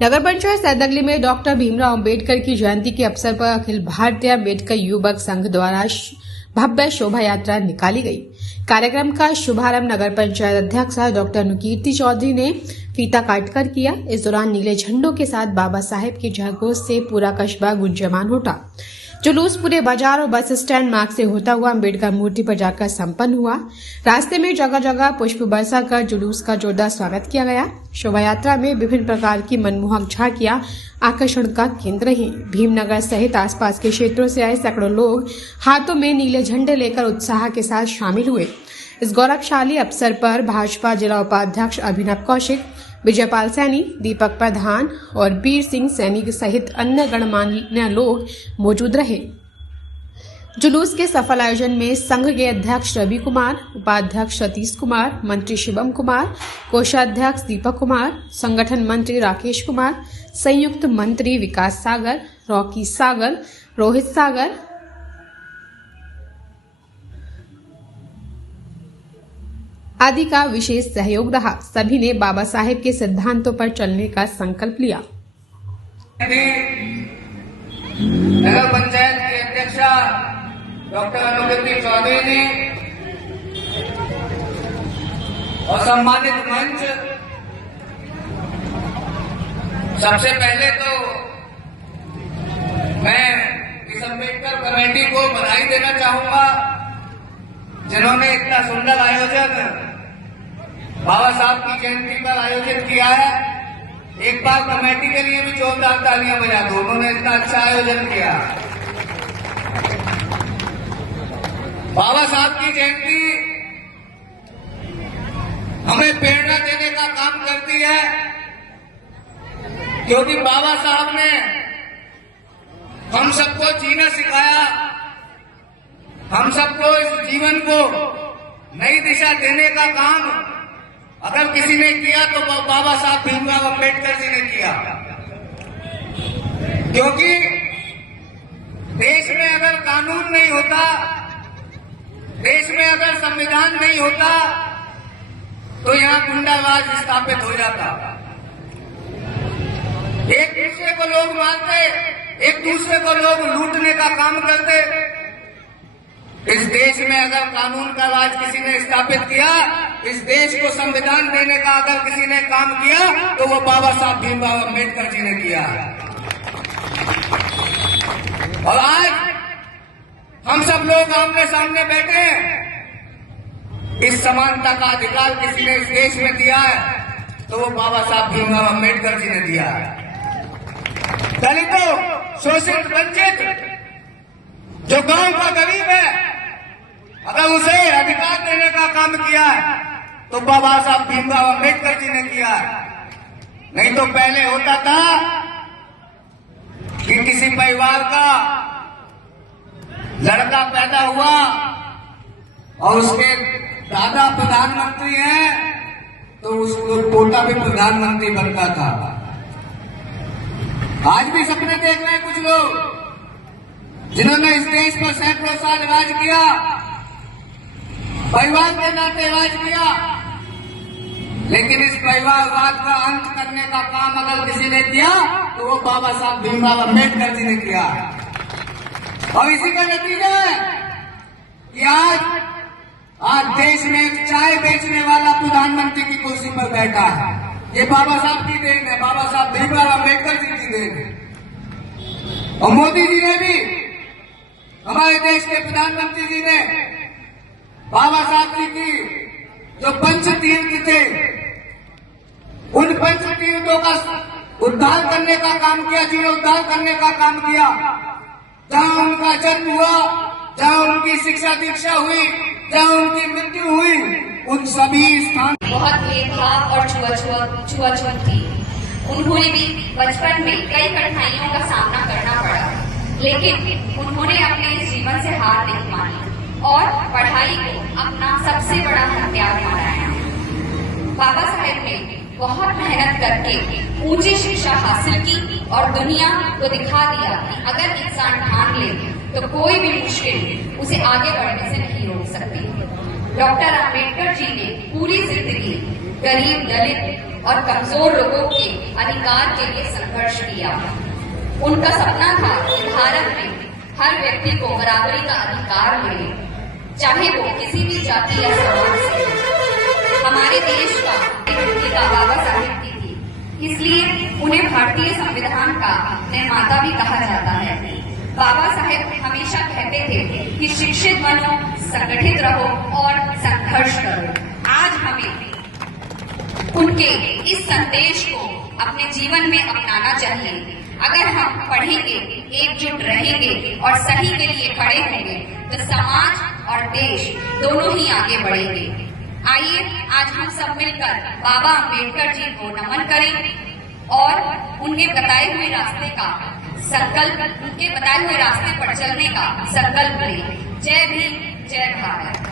नगर पंचायत सैदगली में डॉक्टर भीमराव अंबेडकर की जयंती के अवसर पर अखिल भारतीय अंबेडकर युवक संघ द्वारा भव्य शोभा यात्रा निकाली गई। कार्यक्रम का शुभारंभ नगर पंचायत अध्यक्ष डॉक्टर अनुकीर्ति चौधरी ने फीता काटकर किया। इस दौरान नीले झंडों के साथ बाबा साहेब के जयघोष से पूरा कस्बा गुंजयमान उठा। जुलूस पूरे बाजार और बस स्टैंड मार्ग से होता हुआ अंबेडकर मूर्ति पर जाकर संपन्न हुआ। रास्ते में जगह जगह पुष्प बरसा कर जुलूस का जोरदार स्वागत किया गया। शोभा यात्रा में विभिन्न प्रकार की मनमोहक झांकियां आकर्षण का केंद्र रही। भीमनगर सहित आसपास के क्षेत्रों से आए सैकड़ों लोग हाथों में नीले झंडे लेकर उत्साह के साथ शामिल हुए। इस गौरवशाली अवसर पर भाजपा जिला उपाध्यक्ष अभिनव कौशिक, विजयपाल सैनी, दीपक प्रधान और वीर सिंह सैनी सहित अन्य गणमान्य लोग मौजूद रहे। जुलूस के सफल आयोजन में संघ के अध्यक्ष रवि कुमार, उपाध्यक्ष सतीश कुमार, मंत्री शिवम कुमार, कोषाध्यक्ष दीपक कुमार, संगठन मंत्री राकेश कुमार, संयुक्त मंत्री विकास सागर, रॉकी सागर, रोहित सागर, आदि का विशेष सहयोग रहा। सभी ने बाबा साहेब के सिद्धांतों पर चलने का संकल्प लिया। नगर पंचायत की अध्यक्षा डॉक्टर अनुकीर्ति चौधरी जी और सम्मानित मंच, सबसे पहले तो मैं इस अम्बेडकर कमेटी को बधाई देना चाहूंगा, जिन्होंने इतना सुंदर आयोजन बाबा साहब की जयंती पर आयोजित किया है। एक बार कमेटी के लिए भी जोरदार तालियां बजा दो, उन्होंने इतना अच्छा आयोजन किया। बाबा साहब की जयंती हमें प्रेरणा देने का काम करती है, क्योंकि बाबा साहब ने हम सबको जीना सिखाया, हम सबको इस जीवन को नई दिशा देने का काम अगर किसी ने किया तो बाबा साहब भीमराव अंबेडकर जी ने किया। क्योंकि देश में अगर कानून नहीं होता, देश में अगर संविधान नहीं होता, तो यहाँ गुंडाराज स्थापित हो जाता। एक दूसरे को लोग मारते, एक दूसरे को लोग लूटने का काम करते। इस देश में अगर कानून का राज किसी ने स्थापित किया, इस देश को संविधान देने का अगर किसी ने काम किया, तो वो बाबा साहब भीमराव अंबेडकर जी ने किया। और आज हम सब लोग आमने सामने बैठे हैं। इस समानता का अधिकार किसी ने इस देश में दिया है, तो वो बाबा साहब भीमराव अंबेडकर जी ने दिया है। दलितों, शोषित, वंचित, जो गांव का गरीब है, अगर उसे अधिकार देने का काम किया है, तो बाबा साहब भीमराव अंबेडकर जी ने किया है। नहीं तो पहले होता था कि किसी परिवार का लड़का पैदा हुआ और उसके दादा प्रधानमंत्री हैं, तो उसको पोता भी प्रधानमंत्री बनता था। आज भी सपने देख रहे हैं कुछ लोग, जिन्होंने इस देश पर सैकड़ों साल राज किया, परिवार के नाते राज किया, लेकिन इस परिवारवाद का अंत करने का काम अगर किसी ने किया, तो वो बाबा साहब भीमराव अंबेडकर जी ने किया। और इसी का नतीजा है कि आज देश में एक चाय बेचने वाला प्रधानमंत्री की कुर्सी पर बैठा है। ये बाबा साहब की देन है, बाबा साहब भीमराव अंबेडकर जी की देन है। और मोदी जी ने भी, हमारे देश के प्रधानमंत्री जी ने बाबा साहब जी की जो पंचतीर्थ थे, उन पंचतीर्थों का उद्धार करने का काम किया, जीर्णोद्धार करने का काम किया। जहां उनका जन्म हुआ, जहां उनकी शिक्षा दीक्षा हुई, जहां उनकी मृत्यु हुई, उन सभी स्थान बहुत भेदभाव और छुआछूत थी। उन्होंने भी बचपन में कई कठिनाइयों का सामना करना पड़ा, लेकिन उन्होंने अपने जीवन से हार नहीं मानी और पढ़ाई को अपना सबसे बड़ा हथियार बनाया। बाबा साहेब ने बहुत मेहनत करके ऊंची शिक्षा हासिल की और दुनिया को दिखा दिया कि अगर इंसान ठान ले तो कोई भी मुश्किल उसे आगे बढ़ने से नहीं रोक सकती। डॉक्टर अंबेडकर जी ने पूरी जिंदगी गरीब, दलित, और कमजोर लोगों के अधिकार के लिए संघर्ष किया। उनका सपना था कि भारत में हर व्यक्ति को बराबरी का अधिकार मिले, चाहे वो किसी भी जाति या समाज से हो। हमारे देश का भूमिका बाबा साहेब की थी, इसलिए उन्हें भारतीय संविधान का निर्माता भी कहा जाता है। बाबा साहेब हमेशा कहते थे कि शिक्षित बनो, संगठित रहो और संघर्ष करो। आज हमें उनके इस संदेश को अपने जीवन में अपनाना चाहिए। अगर हम पढ़ेंगे, एकजुट रहेंगे और सही के लिए खड़े होंगे तो समाज और देश दोनों ही आगे बढ़ेंगे। आइए आज हम सब मिलकर बाबा अम्बेडकर जी को नमन करें और उनके बताए हुए रास्ते पर चलने का संकल्प लें। जय भीम, जय भारत।